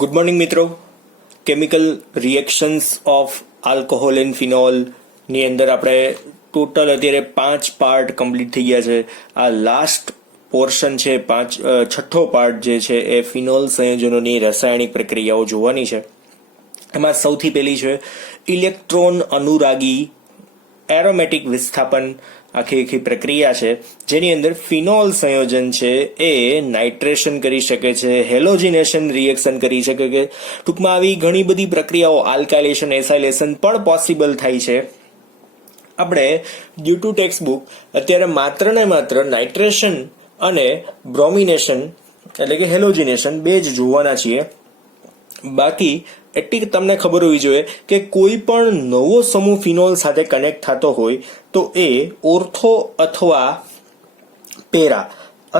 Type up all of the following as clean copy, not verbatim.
Good morning મિત્રો. Chemical reactions of alcohol and phenol ની અંદર આપણે ટોટલ અત્યારે 5 પાર્ટ કમ્પ્લીટ થઈ ગયા છે. આ લાસ્ટ પોર્શન છે, છઠ્ઠો પાર્ટ જે છે એ ફિનોલ સંયોજનોની રાસાયણિક પ્રક્રિયાઓ જોવાની છે. એમાં સૌથી પહેલી છે ઇલેક્ટ્રોન અનુરાગી એરોમેટિક વિસ્થાપન. આખી પ્રક્રિયા છે જેની અંદર ફિનોલ સંયોજન છે એ નાઇટ્રેશન કરી શકે છે, હેલોજિનેશન રિએક્શન કરી શકે છે. ટૂંકમાં આવી ઘણી બધી પ્રક્રિયાઓ, આલ્કાઇલેશન, એસાઇલેશન પણ પોસિબલ થાય છે. આપણે ડ્યુ ટુ ટેક્સ્ટ બુક અત્યારે માત્ર ને માત્ર નાઇટ્રેશન અને બ્રોમિનેશન એટલે કે હેલોજિનેશન બે જ જોવાના છીએ. બાકી એટલી તમને ખબર હોવી જોઈએ કે કોઈ પણ નવો સમૂહ ફિનોલ સાથે કનેક્ટ થતો હોય તો એ ઓર્થો અથવા પેરા,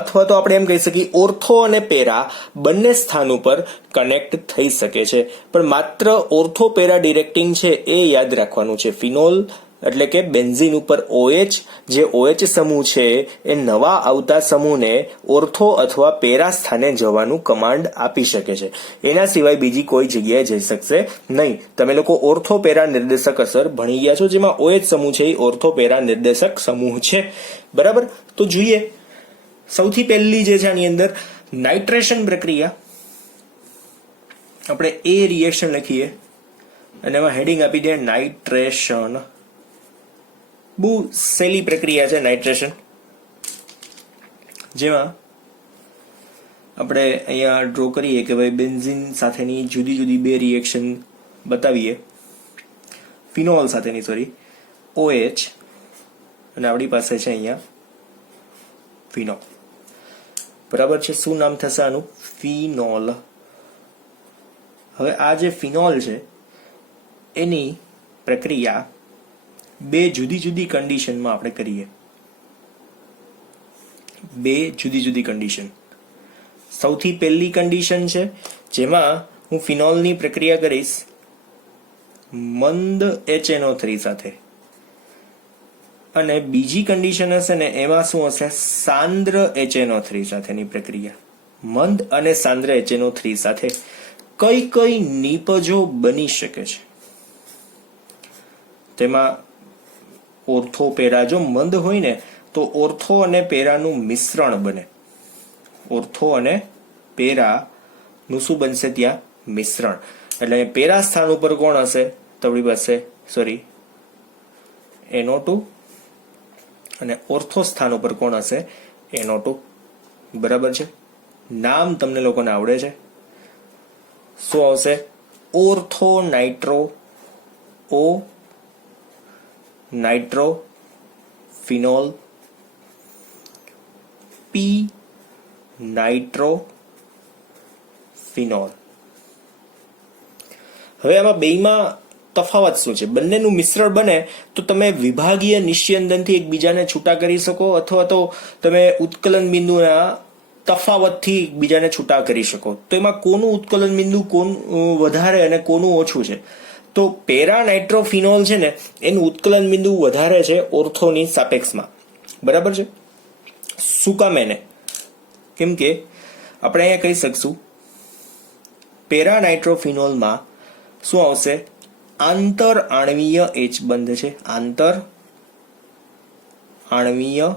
અથવા તો આપણે એમ કહી શકીએ ઓર્થો અને પેરા બંને સ્થાન ઉપર કનેક્ટ થઈ શકે છે. પણ માત્ર ઓર્થો પેરા ડિરેક્ટિંગ છે એ યાદ રાખવાનું છે. ફિનોલ એટલે કે બેન્ઝીન ઉપર OH, જે OH સમૂહ છે એ નવા આવતા સમૂહને ઓર્થો અથવા પેરા સ્થાને જવાનું કમાન્ડ આપી શકે છે. એના સિવાય બીજી કોઈ જગ્યાએ જઈ શકશે નહીં. તમે લોકો ઓર્થો પેરા નિર્દેશક અસર ભણી ગયા છો, જેમાં OH સમૂહ છે એ ઓર્થો પેરા નિર્દેશક સમૂહ છે. બરાબર, તો જોઈએ સૌથી પહેલી જે છે આની અંદર નાઇટ્રેશન પ્રક્રિયા. આપણે એ રિએક્શન લખીએ અને એમાં હેડિંગ આપી દે નાઇટ્રેશન. બહુ સહેલી પ્રક્રિયા છે નાઇટ્રેશન, જેમાં આપણે અહીંયા ડ્રો કરીએ કે ભાઈ બેન્ઝીન સાથેની જુદી જુદી બે રિએક્શન બતાવીએ. ફિનોલ સાથેની OH અને આપણી પાસે છે અહીંયા ફિનોલ. બરાબર છે. શું નામ થશે આનું? ફિનોલ. હવે આ જે ફિનોલ છે એની પ્રક્રિયા બે જુદી જુદી કન્ડિશનમાં આપણે કરીએ. બે જુદી જુદી કન્ડિશન. સૌથી પહેલી કન્ડિશન છે જેમાં હું ફિનોલની પ્રક્રિયા કરીશ મંદ HNO3 સાથે, અને બીજી કન્ડિશન હશે ને એમાં શું હશે? સાંદ્ર HNO3 સાથેની પ્રક્રિયા. મંદ અને સાંદ્ર HNO3 સાથે કઈ કઈ નિપજો બની શકે છે? તેમાં ઓર્થો પેરા, જો મંદ હોય ને તો ઓર્થો અને પેરાનું મિશ્રણ બને. ઓર્થો અને પેરાનું શું બનશે? ત્યાં મિશ્રણ. એટલે પેરા સ્થાન ઉપર કોણ હશે? તમારી પાસે NO2, અને ઓર્થો સ્થાન ઉપર કોણ હશે? NO2. બરાબર છે. નામ તમને લોકોને આવડે છે. શું આવશે? Ortho nitro, O nitro phenol, P nitro phenol. હવે આમાં બેયમાં તફાવત શું છે? બંનેનું મિશ્રણ બને તો તમે વિભાગીય નિસ્યંદનથી એકબીજાને છૂટા કરી શકો, અથવા તો તમે ઉત્કલન બિંદુના તફાવતથી એકબીજાને છૂટા કરી શકો. તો એમાં કોનું ઉત્કલન બિંદુ કોનું વધારે અને કોનું ઓછું છે? તો પેરા નાઇટ્રોફિનોલ છે ને એનું ઉત્કલન બિંદુ વધારે છે ઓર્થોની સાપેક્ષમાં. બરાબર છે. શું કામ એને? કેમ કે આપણે અહીંયા કહી શકશું પેરા નાઇટ્રોફિનોલમાં શું આવશે? આંતર આણવીય H બંધ છે. આંતર આણવીય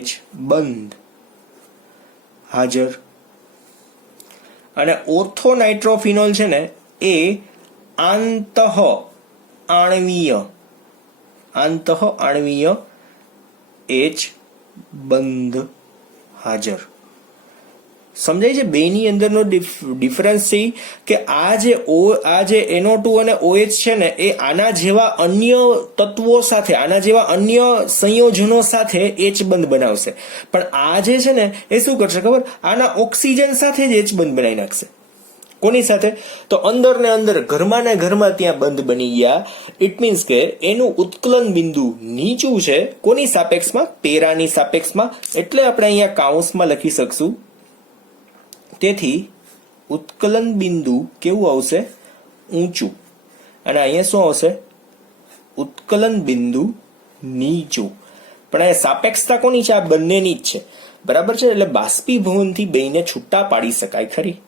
H બંધ હાજર. અને ઓર્થો નાઇટ્રોફિનોલ છે ને એ આંતઃ આણવીય H બંધ હાજર. સમજાય છે? બેની અંદરનો ડિફરન્સ છે કે આ જે NO2 અને OH છે ને એ આના જેવા અન્ય તત્વો સાથે, આના જેવા અન્ય સંયોજનો સાથે H બંધ બનાવશે. પણ આ જે છે ને એ શું કરશે ખબર? આના ઓક્સિજન સાથે જ H બંધ બનાવી નાખશે. કોની સાથે? તો અંદર ને અંદર, ઘરમાં ને ઘરમાં ત્યાં બંધ બની ગયા. ઇટ મીન્સ કે એનું ઉત્કલન બિંદુ નીચું છે. કોની સાપેક્ષમાં? પેરાની સાપેક્ષમાં. એટલે આપણે અહીંયા કાઉન્સમાં લખી શકશું. તેથી ઉત્કલન બિંદુ કેવું આવશે? ઊંચું. અને અહીંયા શું આવશે? ઉત્કલન બિંદુ નીચું. પણ અહીંયા સાપેક્ષતા કોની છે? આ બંનેની જ છે. બરાબર છે. એટલે બાષ્પીભવનથી બેયને છૂટા પાડી શકાય ખરી.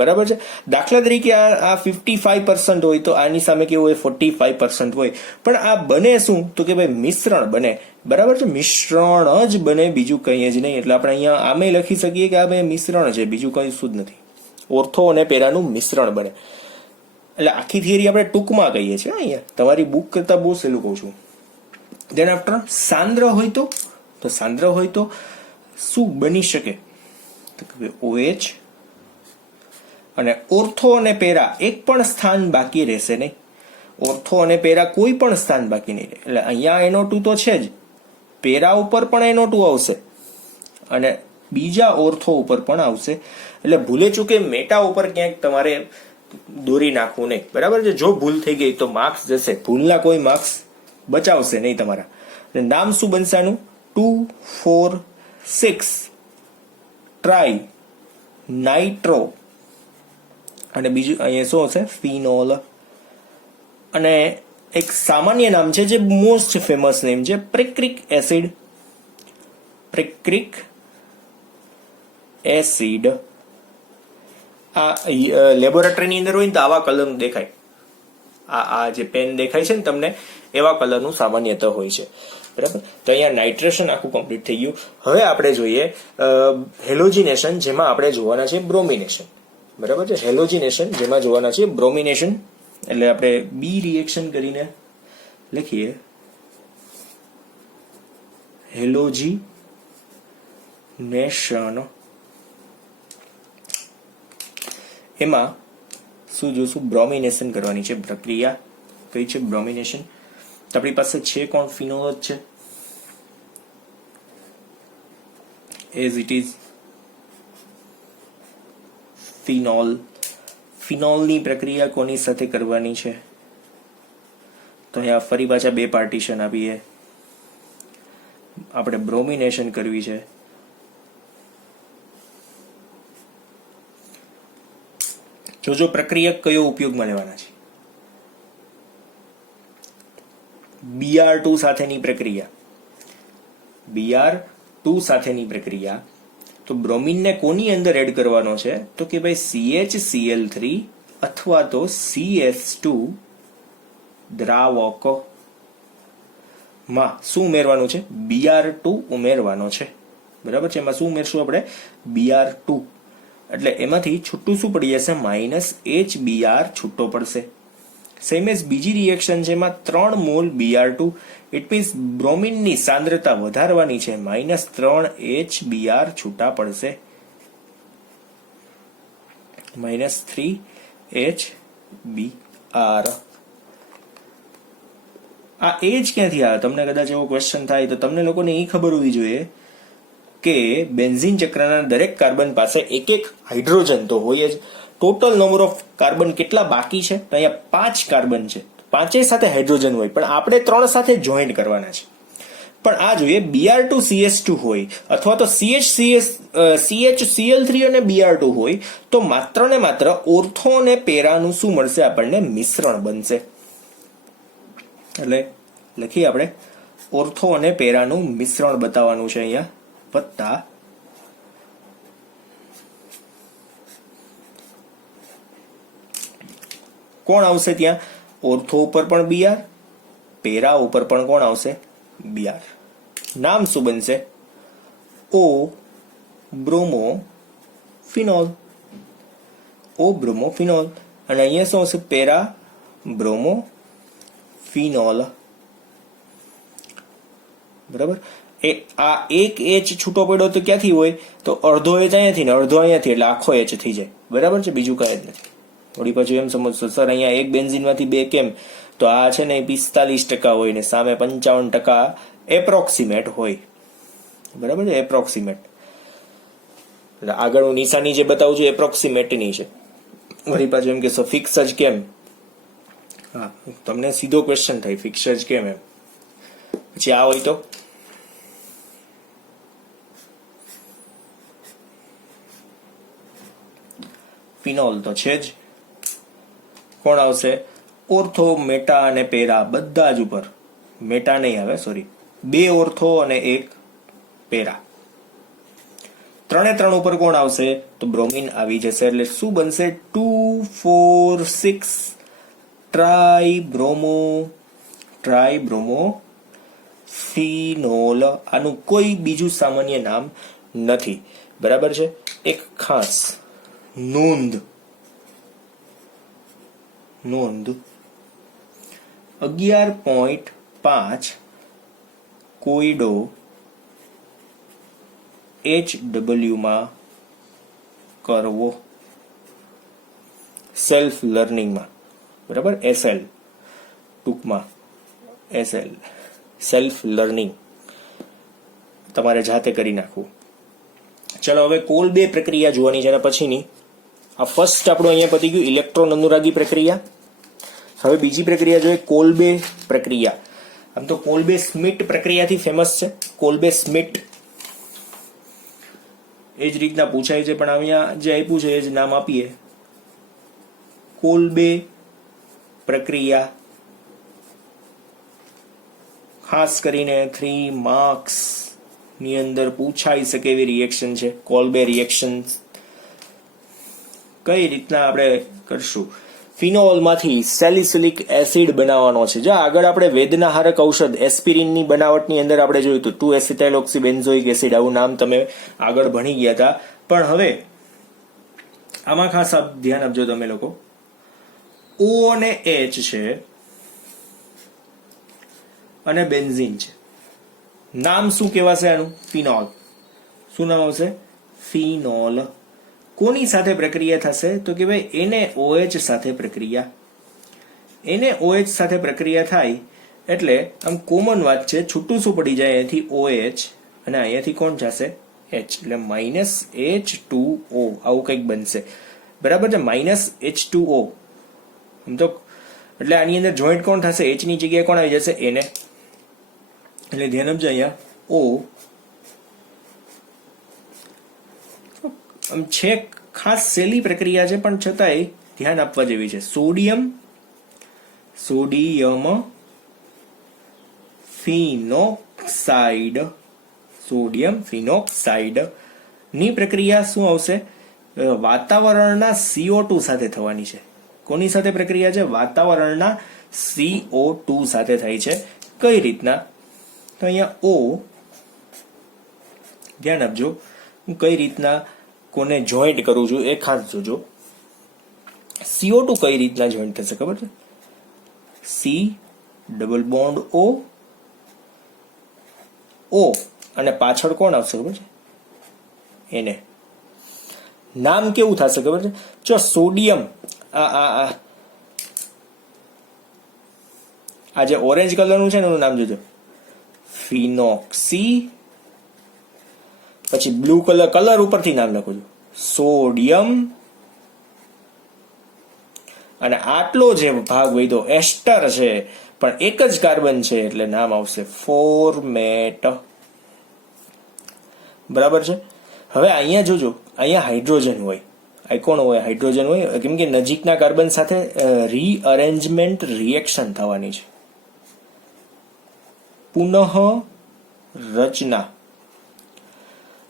બરાબર છે. દાખલા તરીકે આ 55% હોય તો આની સામે કેવું હોય 45% હોય, પણ આ બને શું તો કે ભાઈ મિશ્રણ બને. બરાબર છે, મિશ્રણ જ બને, બીજું કંઈ જ નહીં. એટલે આપણે અહીંયા આમે લખી શકીએ કે આ ભાઈ મિશ્રણ છે, બીજું કંઈ શું જ નથી. ઓર્થો અને પેરાનું મિશ્રણ બને. એટલે આખી થિયરી આપણે ટૂંકમાં કહીએ છીએ. અહીંયા તમારી બુક કરતા બહુ સહેલું કહું છું. દેન આફ્ટર સાંદ્ર હોય તો સાંદ્ર હોય તો શું બની શકે તો કે OH અને ઓર્થો અને પેરા એક પણ સ્થાન બાકી રહેશે નહીં. ઓર્થો અને પેરા કોઈ પણ સ્થાન બાકી નહીં રહે. એટલે અહીંયા NO2 તો છે જ, પેરા ઉપર પણ NO2 આવશે અને બીજા ઓર્થો ઉપર પણ આવશે. એટલે ભૂલે ચૂકે મેટા ઉપર ક્યાંક તમારે દોરી નાખવું નહીં. બરાબર છે, જો ભૂલ થઈ ગઈ તો માર્ક્સ જશે, ભૂલના કોઈ માર્ક્સ બચાવશે નહીં તમારા. નામ શું બનશે આનું? 2 4 6 ટ્રાય નાઇટ્રો અને બીજું અહીંયા શું હશે? ફિનોલ. અને એક સામાન્ય નામ છે જે મોસ્ટ ફેમસ નેમ છે, પ્રેક્રિક એસિડ. પ્રેક્રિક એસિડ. આ લેબોરેટરીની અંદર હોય ને તો આવા કલરનું દેખાય. આ જે પેન દેખાય છે ને તમને, એવા કલરનું સામાન્યતઃ હોય છે. બરાબર, તો અહીંયા નાઇટ્રેશન આખું કમ્પ્લીટ થઈ ગયું. હવે આપણે જોઈએ હેલોજિનેશન, જેમાં આપણે જોવાના છે બ્રોમિનેશન. બરાબર છે, હેલોજિનેશન જેમાં જોવાના છે બ્રોમિનેશન. એટલે આપણે બી રિએક્શન કરીને લખીએ હેલોજિનેશન. એમાં શું જોશું? બ્રોમિનેશન કરવાની છે પ્રક્રિયા. કઈ છે? બ્રોમિનેશન. આપણી પાસે છે કોણ? ફિનોલ જ છે, એઝ ઇટ ઇઝ ફિનોલ. ફિનોલની પ્રક્રિયા કોની સાથે કરવાની છે? તો અહીંયા ફરી પાછા બે પાર્ટીશન આપીએ. આપણે બ્રોમિનેશન કરવી છે. જોજો પ્રક્રિયક કયો ઉપયોગમાં લેવાના છે. Br2 સાથેની પ્રક્રિયા. Br2 સાથેની પ્રક્રિયા. તો બ્રોમિનને કોની અંદર એડ કરવાનો છે? તો કે ભાઈ CHCl3 અથવા તો CS2 દ્રાવક માં શું ઉમેરવાનું છે? Br2 ઉમેરવાનો છે. બરાબર છે, એમાં શું ઉમેરશું આપણે? Br2. એટલે એમાંથી છૂટું શું પડી જશે? -HBr છૂટો પડશે. સેમ એઝ બીજી રિએક્શન છે, એમાં 3 મોલ Br2. ઇટ મીન્સ બ્રોમિનની સાંદ્રતા વધારવાની છે, -3 HBr છૂટા પડશે. -3 HBr. આ એજ ક્યાંથી આવે? તમને કદાચ એવો ક્વેશ્ચન થાય તો તમને લોકોને એ ખબર હોવી જોઈએ કે બેન્ઝીન ચક્રના દરેક કાર્બન પાસે એક એક હાઇડ્રોજન તો હોય જ. ટોટલ નંબર ઓફ કાર્બન કેટલા બાકી છે? તો અહીંયા 5 કાર્બન છે, 5 સાથે હાઇડ્રોજન હોય, પણ આપણે 3 સાથે જોઈન્ટ કરવાના છે. પણ આ જોઈએ Br2CS2 હોય અથવા તો CHCl3 અને Br2 હોય તો માત્ર ને માત્ર ઓર્થો અને પેરાનું શું મળશે? આપણને મિશ્રણ બનશે. એટલે લખીએ આપણે ઓર્થો અને પેરાનું મિશ્રણ બતાવવાનું છે અહીંયા, વત્તા કોણ આવશે ત્યાં? ઓર્થો ઉપર પણ Br, પેરા ઉપર પણ કોણ આવશે? Br. નામ શું બનશે? O bromo phenol. O bromo phenol. અને અહીંયા શું આવશે? Para bromo phenol. બરાબર. આ એક H છૂટો પડ્યો તો ક્યાંથી હોય? તો અડધો H અહીંયાથી ને અડધો અહીંયાથી, એટલે આખો H થઈ જાય. બરાબર છે, બીજું કાંઈ જ નથી. થોડી પાછું એમ સમજશો, સર અહીંયા એક બેન્ઝીનમાંથી 2 કેમ? તો આ છે ને 45% હોય ને સામે 55% એપ્રોક્સિમેટ હોય. બરાબર છે, એપ્રોક્સિમેટ. એટલે આગળ હું નિશાની જે બતાવું છું એપ્રોક્સિમેટની છે. વળી પાછું એમ કે ફિક્સ જ કેમ? હા, તમને સીધો ક્વેશ્ચન થાય, ફિક્સ જ કેમ એમ. પછી આ હોય તો ફિનોલ તો છે જ. કોણ આવશે? ઓર્થો, મેટા અને પેરા બધા જ ઉપર. મેટા નહીં આવે, સોરી, 2 ઓર્થો અને 1 પેરા. 3 ઉપર કોણ આવશે? તો બ્રોમિન આવી જશે. એટલે શું બનશે? 2,4,6 ટ્રાઇબ્રોમો ફિનોલ. આનું કોઈ બીજું સામાન્ય નામ નથી. બરાબર છે. એક ખાસ નોંધ 11.5 કોયડો HW માં કરવો, સેલ્ફ લર્નિંગમાં. બરાબર, SL ટૂંકમાં, SL સેલ્ફ લર્નિંગ તમારે જાતે કરી નાખવું. ચલો હવે કોલ 2 પ્રક્રિયા જોવાની છે. એના પછીની આ ફર્સ્ટ આપણું અહીંયા પતી ગયું ઇલેક્ટ્રોન અનુરાગી પ્રક્રિયા. હવે બીજી પ્રક્રિયા જોઈએ, કોલ 2 પ્રક્રિયા. આમ તો કોલ 2 સ્મિટ પ્રક્રિયાથી ફેમસ છે. કોલ 2 સ્મિટ એ જ રીતના પૂછાય છે, પણ અહીંયા જે આપ્યું છે એ જ નામ આપીએ. કોલ 2 પ્રક્રિયા ખાસ કરીને 3 માર્ક્સ ની અંદર પૂછાઈ શકે એવી રિએક્શન છે. કોલ 2 રિએક્શન કઈ રીતના આપણે કરશું? ફિનોલમાંથી સેલિસિલિક એસિડ બનાવવાનો છે. જો આગળ આપણે વેદનાહારક ઔષધ એસ્પિરિનની બનાવટની અંદર આપણે જોયું હતું 2-એસિટાઇલોક્સીબેન્ઝોઇક એસિડ, આવું નામ તમે આગળ ભણી ગયા હતા. પણ હવે આમાં ખાસ ધ્યાન આપજો તમે લોકો. O અને H છે અને બેન્ઝીન છે. નામ શું કહેવાશે આનું? ફિનોલ. શું નામ આવશે? ફિનોલ. કોની સાથે પ્રક્રિયા થશે? તો કે ભાઈ NaOH સાથે પ્રક્રિયા. NaOH સાથે પ્રક્રિયા થાય એટલે આમ કોમન વાત છે, છૂટું શું પડી જાય અહીંયાથી OH અને અહીંયાથી કોણ જશે? H. એટલે -H2O આવું કંઈક બનશે. બરાબર છે, -H2O. આમ તો એટલે આની અંદર જોઈન્ટ કોણ થશે? H ની જગ્યાએ કોણ આવી જશે? Na. એટલે ધ્યાન આપજો અહીંયા O આમ છે, ખાસ સહેલી પ્રક્રિયા છે પણ છતાંય ધ્યાન આપવા જેવી છે. સોડિયમ ફિનોક્સાઇડ ની પ્રક્રિયા શું આવશે? વાતાવરણના CO2 સાથે થવાની છે. કોની સાથે પ્રક્રિયા છે? વાતાવરણના CO2 સાથે થાય છે. કઈ રીતના? તો અહીંયા O ધ્યાન આપજો, હું કઈ રીતના કોને જોઈન્ટ કરું છું એ ખાસ જોજો. CO2 કઈ રીતના જોઈન્ટ થશે ખબર છે? C ડબલ બોન્ડ O અને પાછળ કોણ આવશે ખબર છે? એને. નામ કેવું થશે ખબર છે? જો સોડિયમ આ જે ઓરેન્જ કલરનું છે ને એનું નામ જોજો, ફિનોક્સી. પછી બ્લુ કલર ઉપરથી નામ લખો છો, સોડિયમ. અને આટલો જે ભાગ વધ્યો એસ્ટર છે, પણ એક જ કાર્બન છે એટલે નામ આવશે ફોર્મેટ. બરાબર છે. હવે અહીંયા જોજો, અહીંયા હાઇડ્રોજન હોય, આ કોણ હોય? હાઇડ્રોજન હોય, કેમ કે નજીકના કાર્બન સાથે રીઅરેન્જમેન્ટ રિએક્શન થવાની છે, પુનઃ રચના.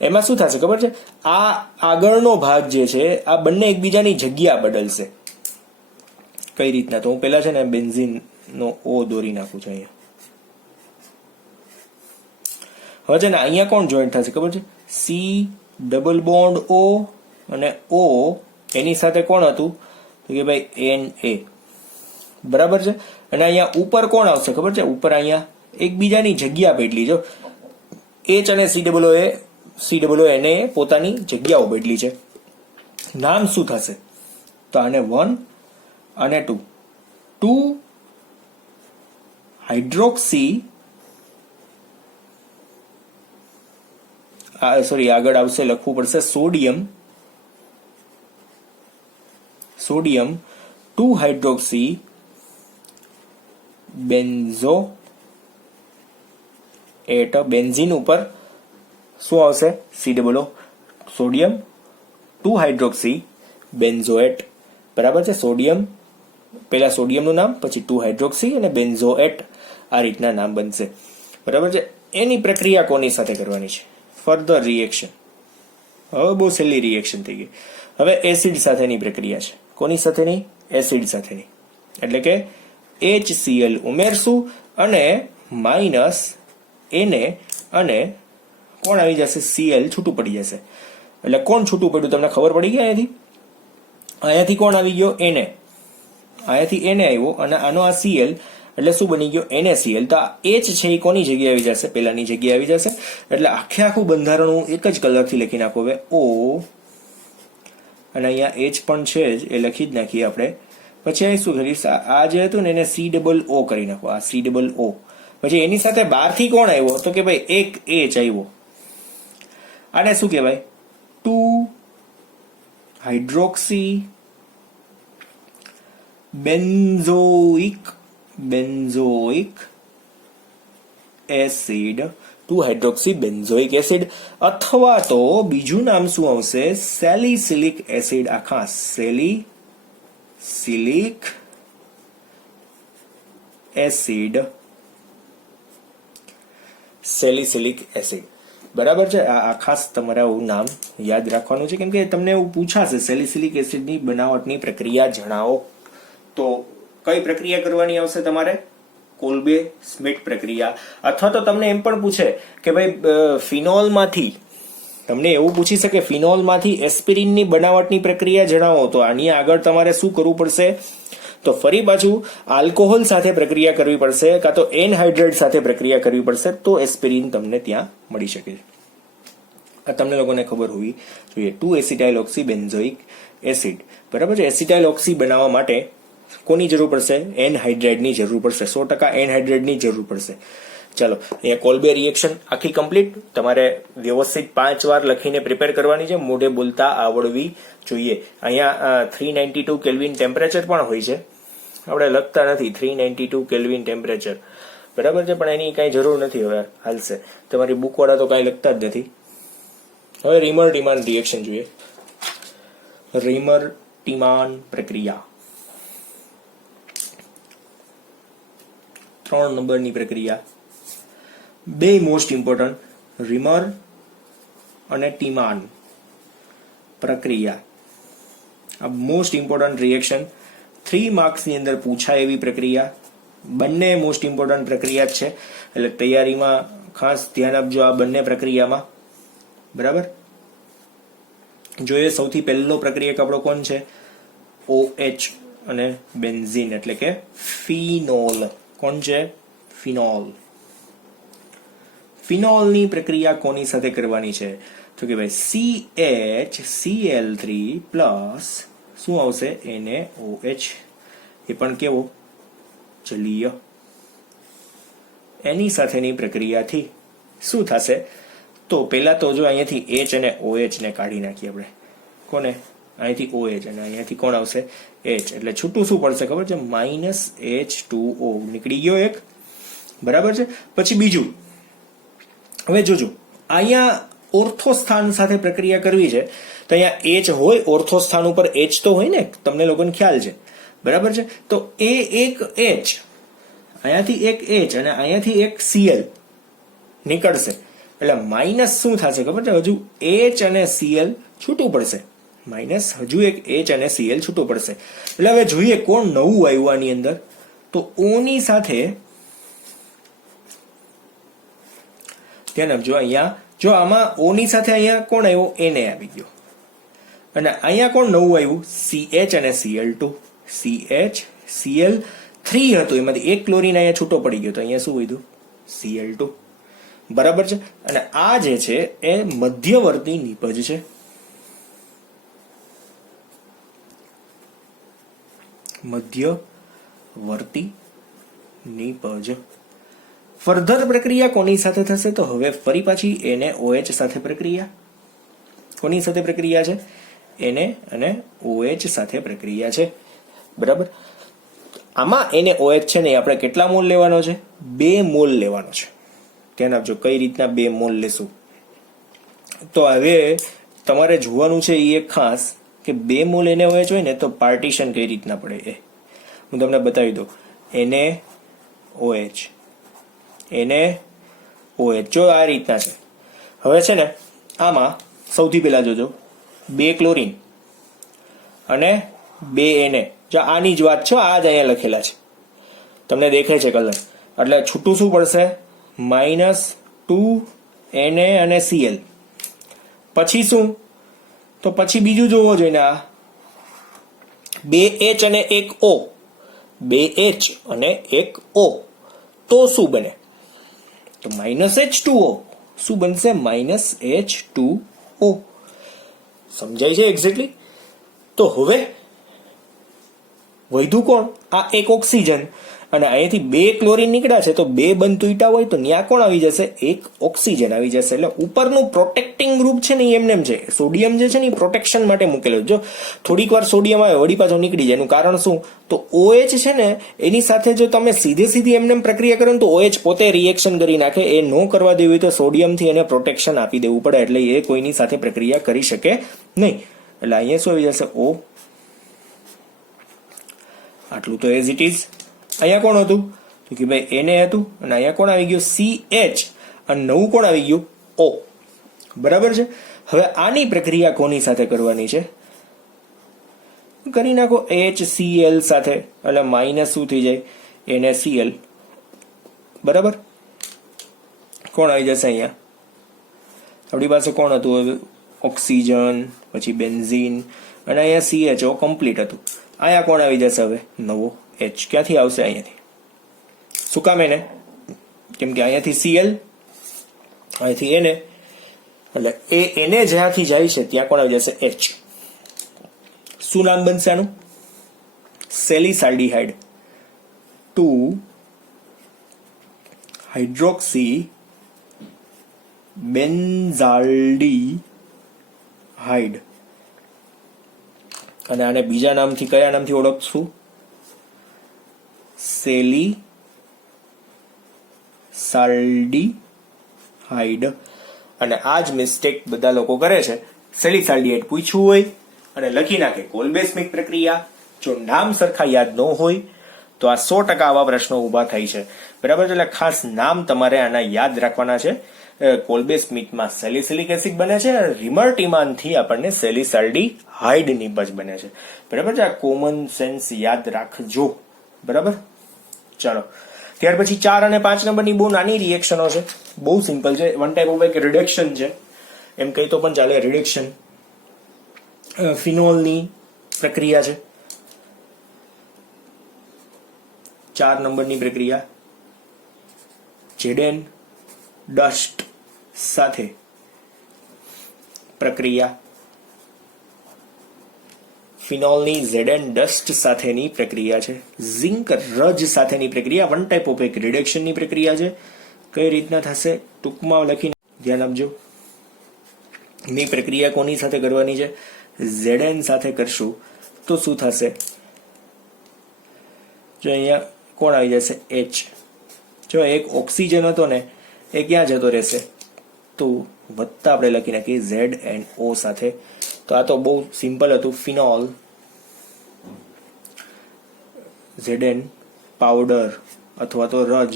એમાં શું થશે ખબર છે? આ આગળનો ભાગ જે છે આ બંને એકબીજાની જગ્યા બદલશે. કઈ રીતના? તો હું પેલા છે ને બેન્ઝીન નો O દોરી નાખું છું અહીંયા. હવે છે ને અહીંયા કોણ જોઈન્ટ થશે ખબર છે? C ડબલ બોન્ડ O અને O એની સાથે કોણ હતું? તો કે ભાઈ Na. બરાબર છે. અને અહીંયા ઉપર કોણ આવશે ખબર છે? ઉપર અહીંયા એકબીજાની જગ્યા બદલી. જો H અને COO પોતાની જગ્યાઓ બદલી છે. નામ શું થશે? તો આને 1 અને 2 હાઇડ્રોક્સી, આગળ આવશે, લખવું પડશે સોડિયમ 2 હાઇડ્રોક્સી બેન્ઝોએટ. બેન્ઝીન ઉપર શું આવશે? COO, sodium 2 hydroxy benzoate. બરાબર છે. સોડિયમ, પહેલા સોડિયમનું નામ, પછી 2 હાઇડ્રોક્સી અને બેન્ઝોએટ, આ રીતના નામ બનશે. બરાબર છે. એની પ્રક્રિયા કોની સાથે કરવાની છે? ફર્ધર રિએક્શન હવે બહુ સહેલી રિએક્શન થઈ ગઈ. હવે એસિડ સાથેની પ્રક્રિયા છે. કોની સાથેની? એસિડ સાથેની. એટલે કે HCl ઉમેરશું અને માઇનસ Na અને કોણ આવી જશે? Cl છૂટું પડી જશે. એટલે કોણ છૂટું પડ્યું તમને ખબર પડી ગઈ? અહીંયાથી કોણ આવી ગયો? Na. અહીંયાથી Na આવ્યો અને આનો આ Cl એટલે શું બની ગયો? NaCl. તો આ H છે એ કોની જગ્યાએ આવી જશે? પેલાની જગ્યાએ આવી જશે. એટલે આખું બંધારણ હું એક જ કલરથી લખી નાખું. હવે O અને અહીંયા H પણ છે જ એ લખી જ નાખીએ આપણે. પછી અહીં શું કરીશ? આ જે હતું ને એને COO કરી નાખો. આ COO. પછી એની સાથે બહારથી કોણ આવ્યો? તો કે ભાઈ એક H આવ્યો. આને શું કહેવાય? 2 hydroxy benzoic acid. 2 hydroxy benzoic acid અથવા તો બીજું નામ શું આવશે? Salicylic acid. આખા સેલિસિલિક એસિડ. Salicylic acid. બરાબર છે. આ ખાસ તમારે આવું નામ યાદ રાખવાનું છે, કેમ કે તમને એવું પૂછાશે સેલિસિલિક એસિડની બનાવટની પ્રક્રિયા જણાવો. તો કઈ પ્રક્રિયા કરવાની આવશે તમારે? કોલ્બે સ્મિટ પ્રક્રિયા. અથવા તો તમને એમ પણ પૂછે કે ભાઈ ફિનોલમાંથી, તમને એવું પૂછી શકે ફિનોલમાંથી એસ્પિરિનની બનાવટની પ્રક્રિયા જણાવો. તો આની આગળ તમારે શું કરવું પડશે? તો ફરી પાછું આલ્કોહોલ સાથે પ્રક્રિયા કરવી પડશે, કાં તો એનહાઇડ્રેટ સાથે પ્રક્રિયા કરવી પડશે, તો એસ્પિરિન તમને ત્યાં મળી શકે છે. આ તમને લોકોને ખબર હોવી જોઈએ. 2 એસિટાઇલ ઓક્સી બેન્ઝોઇક એસિડ. બરાબર છે. એસિટાઇલ ઓક્સી બનાવવા માટે કોની જરૂર પડશે? એનહાઇડ્રેટની જરૂર પડશે. 100% એનહાઇડ્રેટની જરૂર પડશે. ચાલો, અહીંયા કોલ્બે રિએક્શન આખી કમ્પ્લીટ. તમારે વ્યવસ્થિત 5 વાર લખીને પ્રિપેર કરવાની છે. મોઢે બોલતા આવડવી જોઈએ. અહીંયા 392 કેલ્વિન ટેમ્પરેચર પણ હોય છે. આપણે લખતા નથી 392 કેલ્વિન ટેમ્પરેચર. બરાબર છે, પણ એની કાંઈ જરૂર નથી. હવે હાલશે. તમારી બુક વાળા તો કાંઈ લખતા જ નથી. હવે રીમર ટીમાન રિએક્શન જોઈએ. રીમર ટીમાન પ્રક્રિયા 3 નંબરની પ્રક્રિયા. બે મોસ્ટ ઇમ્પોર્ટન્ટ, રીમર અને ટીમાન પ્રક્રિયા. આ મોસ્ટ ઇમ્પોર્ટન્ટ રિએક્શન 3 માર્ક્સની અંદર પૂછાય એવી પ્રક્રિયા. બંને મોસ્ટ ઇમ્પોર્ટન્ટ પ્રક્રિયા જ છે, એટલે તૈયારીમાં ખાસ ધ્યાન આપજો આ બંને પ્રક્રિયામાં. બરાબર. જોઈએ સૌથી પહેલો પ્રક્રિયક આપણો કોણ છે? OH અને બેન્ઝીન એટલે કે ફિનોલ. કોણ છે? ફિનોલ. ફિનોલની પ્રક્રિયા કોની સાથે કરવાની છે? તો કે ભાઈ CHCl3 પ્લસ શું આવશે? NaOH. એ પણ કેવો? જલીય. એની સાથેની પ્રક્રિયાથી શું થશે? તો પેલા તો જો અહીંયાથી H અને OH ને કાઢી નાખીએ આપણે. કોને? અહીંથી OH અને અહીંયાથી કોણ આવશે? H. એટલે છૂટું શું પડશે ખબર છે? -H2O નીકળી ગયો એક. બરાબર છે. પછી બીજું, હવે જોજો, અહીંયા ઓર્થો સ્થાન સાથે પ્રક્રિયા કરવી છે તો અહીંયા H હોય, ઓર્થો સ્થાન ઉપર H તો હોય ને, તમને લોકોને ખ્યાલ છે. બરાબર છે. તો એ એક H, અહીંયાથી એક H અને અહીંયાથી એક Cl નીકળશે. એટલે માઇનસ શું થશે ખબર છે? હજુ H અને Cl છૂટું પડશે. માઇનસ હજુ એક H અને Cl છૂટું પડશે. એટલે હવે જોઈએ કોણ નવું આવ્યું આની અંદર. તો O ની સાથે ધ્યાન આપજો. અહીંયા જો આમાં O ની સાથે અહીંયા કોણ આવ્યો? Na આવી ગયો. અને અહીંયા કોણ નવું આવ્યું? CH અને Cl2. CH Cl3 હતું, એમાંથી એક ક્લોરીન અહીંયા છૂટો પડી ગયો, તો અહીંયા શું વધ્યું? Cl2. બરાબર છે. અને આ જે છે એ મધ્યવર્તી નિપજ છે. મધ્યવર્તી નિપજ. ફર્ધર પ્રક્રિયા કોની સાથે થશે? તો હવે ફરી પાછી NaOH સાથે પ્રક્રિયા. કોની સાથે પ્રક્રિયા છે? Na અને OH સાથે પ્રક્રિયા છે. બરાબર. આમાં NaOH છે ને આપણે કેટલા મોલ લેવાનો છે? 2 મોલ લેવાનો છે. ધ્યાન આપજો કઈ રીતના 2 મોલ લેશું. તો હવે તમારે જોવાનું છે એ એક ખાસ કે 2 મોલ NaOH હોય ને તો પાર્ટીશન કઈ રીતના પડે એ હું તમને બતાવી દઉં. NaOH જો આ રીતના છે. હવે છે ને આમાં સૌથી પહેલા જોજો 2 ક્લોરીન અને 2 Na. જો આની જ વાત છે, આ જ અહીંયા લખેલા છે, તમને દેખાય છે કલર. એટલે છૂટું શું પડશે? -2 Na અને Cl. પછી શું? તો પછી બીજું જોવો જોઈએ, આ 2H અને 1 O, 2H અને 1 O, તો શું બને? તો -H2O. શું બનશે? -H2O. સમજાય છે એક્ઝેક્ટલી? તો હવે વધ્યું કોણ? આ એક ઓક્સિજન, અને અહીંયાથી 2 ક્લોરીન નીકળ્યા છે, તો 2 બંધ તૂટ્યા હોય તો ત્યાં કોણ આવી જશે? એક ઓક્સિજન આવી જશે. એટલે ઉપરનું પ્રોટેક્ટિંગ ગ્રુપ છે ને એમને છે. સોડિયમ જે છે ને એ પ્રોટેક્શન માટે મૂકેલું. જો થોડીક વાર સોડિયમ આવે વળી પાછો નીકળી જાય. એનું કારણ શું? તો OH છે ને એની સાથે જો તમે સીધી એમને પ્રક્રિયા કરો ને તો OH પોતે રિએક્શન કરી નાખે. એ ન કરવા દેવી હોય તો સોડિયમથી એને પ્રોટેક્શન આપી દેવું પડે. એટલે એ કોઈની સાથે પ્રક્રિયા કરી શકે નહીં. એટલે અહીંયા શું આવી જશે? O. આટલું તો એઝ ઇટ ઇઝ. અહીંયા કોણ હતું? તો કે ભાઈ Na હતું, અને અહીંયા કોણ આવી ગયું? CH, અને નવું કોણ આવી ગયું? O. બરાબર છે. હવે આની પ્રક્રિયા કોની સાથે કરવાની છે? કરી નાખો HCl સાથે. એટલે માઇનસ શું થઈ જાય? NaCl. બરાબર. કોણ આવી જશે અહીંયા? આપણી પાસે કોણ હતું? ઓક્સિજન, પછી બેન્ઝીન, અને અહીંયા CHO કમ્પ્લીટ હતું. અહીંયા કોણ આવી જશે હવે? નવો H. ક્યાંથી આવશે? અહીંયાથી. શું કામ? એને કેમ કે અહીંયાથી Cl, અહીંયાથી Na, એટલે Na જ્યાંથી જાય છે ત્યાં કોણ આવી જશે? H. શું નામ બનશે આનું? સેલિસાલ્ડીહાઇડ 2 હાઇડ્રોક્સી બેન્ઝાલ્ડીહાઇડ. અને આને બીજા નામથી કયા નામથી ઓળખશું? સેલિસાલ્ડીહાઇડ. અને આ જ મિસ્ટેક બધા લોકો કરે છે. સેલિસાલ્ડીહાઇડ પૂછ્યું હોય અને લખી નાખે કોલબે-સ્મિથ પ્રક્રિયા. જો નામ સરખા યાદ ન હોય તો આ 100% આવા પ્રશ્નો ઊભા થાય છે. બરાબર છે. એટલે ખાસ નામ તમારે આના યાદ રાખવાના છે. કોલબે-સ્મિથમાં સેલિસિલિક એસિડ બને છે, રિમર્ટીમાનથી આપણને સેલિસાલ્ડીહાઇડ નિપજ બને છે. બરાબર છે. આ કોમન સેન્સ યાદ રાખજો. બરાબર. ચાલો, ત્યાર પછી 4 અને 5 નંબરની બહુ નાની રિએક્શનો છે. બહુ સિમ્પલ છે. વન ટાઈપ ઓફ એક રિડક્શન છે, એમ કહી તો પણ ચાલે. રિડક્શન ફિનોલની પ્રક્રિયા છે. 4 નંબરની પ્રક્રિયા Zn ડસ્ટ સાથે પ્રક્રિયા. ફિનોલની Zn ડસ્ટ સાથેની પ્રક્રિયા છે. ઝિંક રજ સાથેની પ્રક્રિયા. વન ટાઈપ ઓફ એક રિડક્શનની પ્રક્રિયા છે. કઈ રીતના થશે ટૂંકમાં લખીને ધ્યાન આપજો. ની પ્રક્રિયા કોની સાથે કરવાની છે? Zn સાથે કરશું તો શું થશે? જો અહીંયા કોણ આવી જશે? H. જો એક ઓક્સિજન હતો ને એ ક્યાં જતો રહેશે? તો વત્તા આપણે લખી નાખીએ ZnO સાથે. તો આ તો બહુ સિમ્પલ હતું. ફિનોલ Zn પાવડર અથવા તો રજ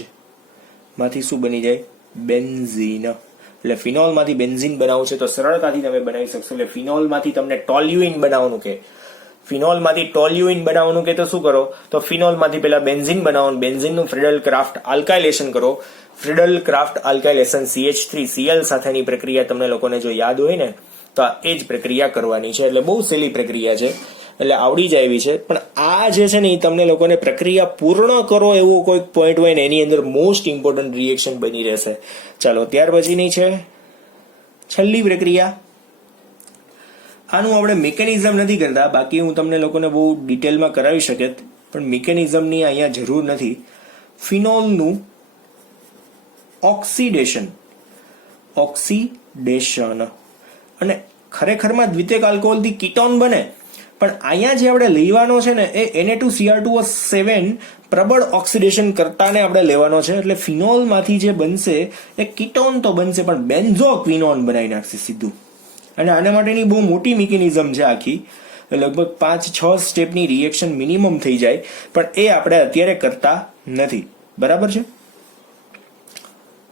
માંથી શું બની જાય? બેન્ઝીન. એટલે ફિનોલ માંથી બેન્ઝીન બનાવવું છે તો સરળતાથી તમે બનાવી શકશો. એટલે ફિનોલ માંથી તમને ટોલ્યુઇન બનાવવાનું કે ફિનોલ માંથી ટોલ્યુઇન બનાવવાનું કે તો શું કરો? તો ફિનોલ માંથી પેલા બેન્ઝીન બનાવવાનું. બેન્ઝીનનું ફ્રીડલ ક્રાફ્ટ આલ્કાઇલેશન કરો. ફ્રીડલ ક્રાફ્ટ આલ્કાઇલેશન CH3Cl સાથેની પ્રક્રિયા તમને લોકોને જો યાદ હોય ને તો આ એ જ પ્રક્રિયા કરવાની છે. એટલે બહુ સહેલી પ્રક્રિયા છે, એટલે આવડી જાય એવી છે. પણ આ જે છે ને એ તમને લોકોને પ્રક્રિયા પૂર્ણ કરો એવો કોઈક પોઈન્ટ હોય ને એની અંદર મોસ્ટ ઇમ્પોર્ટન્ટ રિએક્શન બની રહેશે. ચાલો, ત્યાર પછીની છે છેલ્લી પ્રક્રિયા. આનું આપણે મિકેનિઝમ નથી કરતા, બાકી હું તમને લોકોને બહુ ડિટેલમાં કરાવી શકે, પણ મિકેનિઝમની અહીંયા જરૂર નથી. ફિનોલનું ઓક્સિડેશન અને ખરેખરમાં દ્વિતીયક આલ્કોહોલથી કીટોન બને, પણ અહીંયા જે આપણે લેવાનો છે ને એ Na2Cr2O7 પ્રબળ ઓક્સિડેશન કરતાને આપણે લેવાનો છે. એટલે ફિનોલમાંથી જે બનશે એ કીટોન તો બનશે પણ બેન્ઝોક્વિનોન બનાવી નાખશે સીધું. અને આના માટેની બહુ મોટી મિકેનિઝમ છે આખી. લગભગ 5-6 સ્ટેપની રિએક્શન મિનિમમ થઈ જાય, પણ એ આપણે અત્યારે કરતા નથી. બરાબર છે.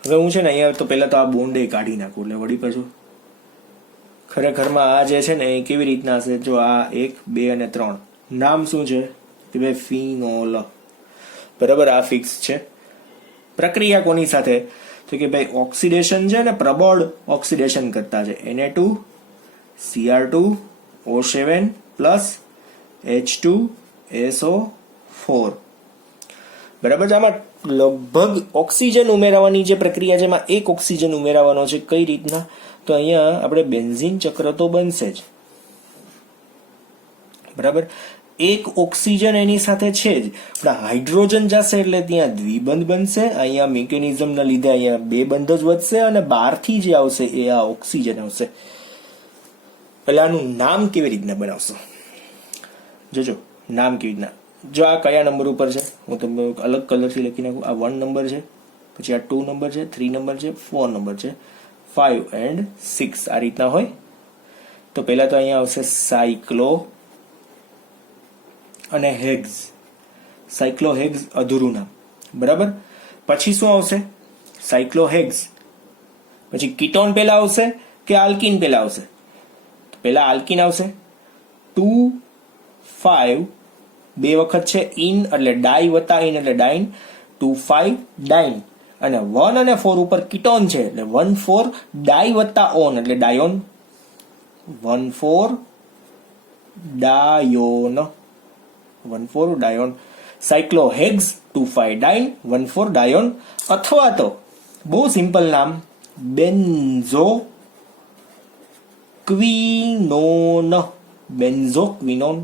હવે હું છે ને અહીંયા તો પહેલા તો આ બોન્ડ કાઢી નાખું, એટલે વળી પાછું ખરેખરમાં આ જે છે ને એ કેવી રીતના હશે? જો આ 1, 2 અને 3 નામ શું છે કે ભાઈ ફિનોલ, બરાબર, આ ફિક્સ છે. પ્રક્રિયા કોની સાથે? તો કે ભાઈ ઓક્સિડેશન છે ને, પ્રબળ ઓક્સિડેશન કરતા છે. Na2 Cr2 O7 plus H2SO4, બરાબર છે. આમાં લગભગ ઓક્સિજન ઉમેરવાની જે પ્રક્રિયા છે એમાં એક ઓક્સિજન ઉમેરવાનો છે. કઈ રીતના? તો અહીંયા આપણે બેન્ઝીન ચક્ર તો બનશે જ, બરાબર. એક ઓક્સિજન એની સાથે છે જ, પણ હાઇડ્રોજન જશે એટલે ત્યાં દ્વિબંધ બનશે. અહીંયા મિકેનિઝમના લીધે અહીંયા બે બંધ જ વધશે અને બહારથી જે આવશે એ આ ઓક્સિજન આવશે. એટલે આનું નામ કેવી રીતના બનાવશો? જોજો નામ કેવી રીતના. જો આ કયા નંબર ઉપર છે હું તમને અલગ કલરથી લખી નાખું. આ 1 નંબર છે, પછી આ 2 નંબર છે, 3 નંબર છે, 4 નંબર છે, 5 and 6 આ રીતના હોય. તો પહેલા તો અહીંયા આવશે સાયક્લો અને હેગ્સ. સાયક્લોહેગ્સ અધૂરું નામ, બરાબર. પછી શું આવશે? સાયક્લોહેગ્સ. પછી કીટોન પહેલા આવશે કે આલ્કીન પહેલા આવશે? પહેલા આલ્કીન આવશે. 2 5 બે વખત છે ઇન એટલે ડાઈ વત્તા ઇન એટલે ડાઇન, 2 5 ડાઇન. અને 1 અને 4 ઉપર કીટોન છે એટલે 1 4 ડાઈ વત્તા ઓન એટલે ડાયોન, 1 4 ડાયોન, 1 4 ડાયોન. સાયક્લોહેગ્સ 2 5 ડાઇન 1 4 ડાયોન. અથવા તો બહુ સિમ્પલ નામ બેન્ઝોક્વિનોન, બેન્ઝોક્વિનોન,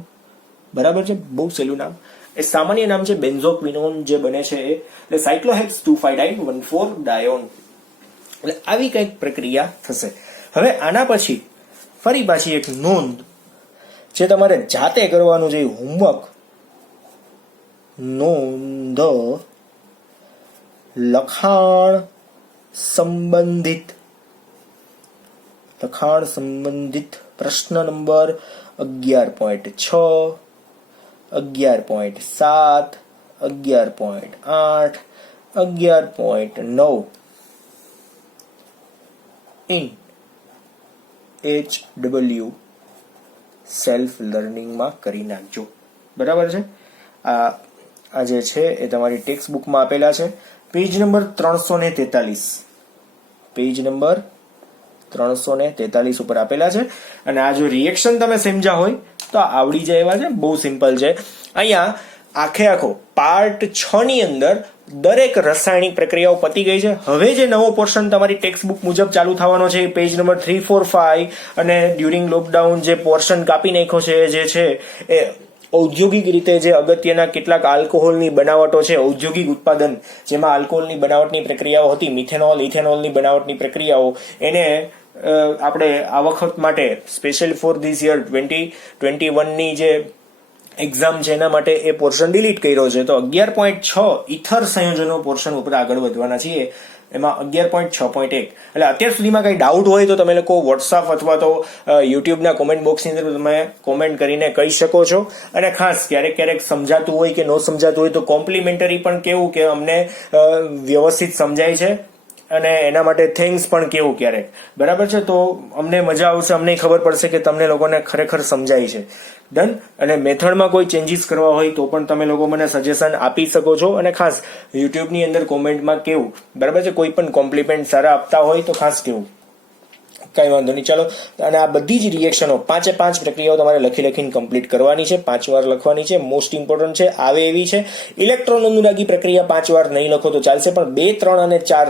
બરાબર છે. બહુ સહેલું નામ, એ સામાન્ય નામ છે બેન્ઝોક્વિનોન જે બને છે એ. એટલે સાયક્લોહેક્સ 2 5 ડાઇન 1 4 ડાયોન. એટલે આવી કંઈક પ્રક્રિયા થશે. હવે આના પછી ફરી પાછી એક નોંધ જે તમારે જાતે કરવાનું છે, હોમવર્ક. નોંધ લખાણ સંબંધિત પ્રશ્ન નંબર 11.6, 11.7, 11.8, 11.9 ઇન HW સેલ્ફ લર્નિંગમાં કરી નાખજો, બરાબર છે. આ જે છે એ તમારી ટેક્સ્ટ બુકમાં આપેલા છે, પેજ નંબર 343, પેજ નંબર 343 ઉપર આપેલા છે. અને આ જો રિએક્શન તમે સમજ્યા હોય તો આવડી જાય એવા છે, બહુ સિમ્પલ છે. અહીંયા આખો પાર્ટ 6 ની અંદર દરેક રાસાયણિક પ્રક્રિયાઓ પતી ગઈ છે. હવે જે નવો પોર્શન તમારી ટેક્સ્ટ બુક મુજબ ચાલુ થવાનો છે પેજ નંબર 3, 4, 5 અને ડ્યુરિંગ લોકડાઉન જે પોર્શન કાપી નાખ્યો છે જે છે એ ઔદ્યોગિક રીતે જે અગત્યના કેટલાક આલ્કોહોલની બનાવટો છે, ઔદ્યોગિક ઉત્પાદન જેમાં આલ્કોહોલની બનાવટની પ્રક્રિયાઓ હતી, મિથેનોલ ઇથેનોલની બનાવટની પ્રક્રિયાઓ, એને આપણે આ વખત માટે સ્પેશિયલ ફોર ધીસ યર 2021ની જે એક્ઝામ છે એના માટે એ પોર્શન ડિલીટ કર્યો છે. તો 11.6 ઇથર સંયોજનો પોર્શન ઉપર આગળ વધવાના છીએ, એમાં 11.6.1. એટલે અત્યાર સુધીમાં કઈ ડાઉટ હોય તો તમે લોકો વોટ્સઅપ અથવા તો યુટ્યુબના કોમેન્ટ બોક્સની અંદર તમે કોમેન્ટ કરીને કહી શકો છો. અને ખાસ ક્યારેક સમજાતું હોય કે ન સમજાતું હોય તો કોમ્પ્લિમેન્ટરી પણ કેવું કે અમને વ્યવસ્થિત સમજાય છે અને એના માટે થેન્ક્સ પણ કેવું ક્યારેક, બરાબર છે. તો અમને મજા આવશે, અમને ખબર પડશે કે તમને લોકોને ખરેખર સમજાય છે. ડન. અને મેથડમાં કોઈ ચેન્જીસ કરવા હોય તો પણ તમે લોકો મને સજેશન આપી શકો છો. અને ખાસ યુટ્યુબની અંદર કોમેન્ટમાં કેવું, બરાબર છે, કોઈ પણ કોમ્પ્લિમેન્ટ સારા આપતા હોય તો ખાસ કેવું, કઈ વાંધો નહીં. ચાલો, અને આ બધી જ રિએક્શનો 5 પ્રક્રિયાઓ તમારે લખીને કમ્પ્લીટ કરવાની છે, 5 વાર લખવાની છે, મોસ્ટ ઇમ્પોર્ટન્ટ છે, આવે એવી છે. ઇલેક્ટ્રોન અનુરાગી પ્રક્રિયા 5 વાર નહીં લખો તો ચાલશે, પણ 2, 3 અને 4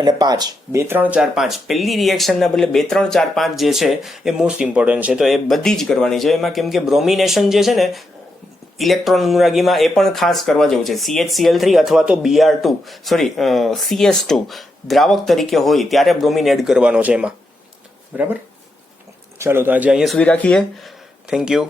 અને 5, 2 3 4 5 પહેલી રિએક્શનના બદલે 2 3 4 5 જે છે એ મોસ્ટ ઇમ્પોર્ટન્ટ છે. તો એ બધી જ કરવાની છે. એમાં કેમ કે બ્રોમિનેશન જે છે ને ઇલેક્ટ્રોન અનુરાગીમાં એ પણ ખાસ કરવા જેવું છે. CHCl3 અથવા તો CS2 દ્રાવક તરીકે હોય ત્યારે બ્રોમિન એડ કરવાનો છે એમાં, બરાબર. ચાલો, તો આજે અહીંયા સુધી રાખીએ. Thank you.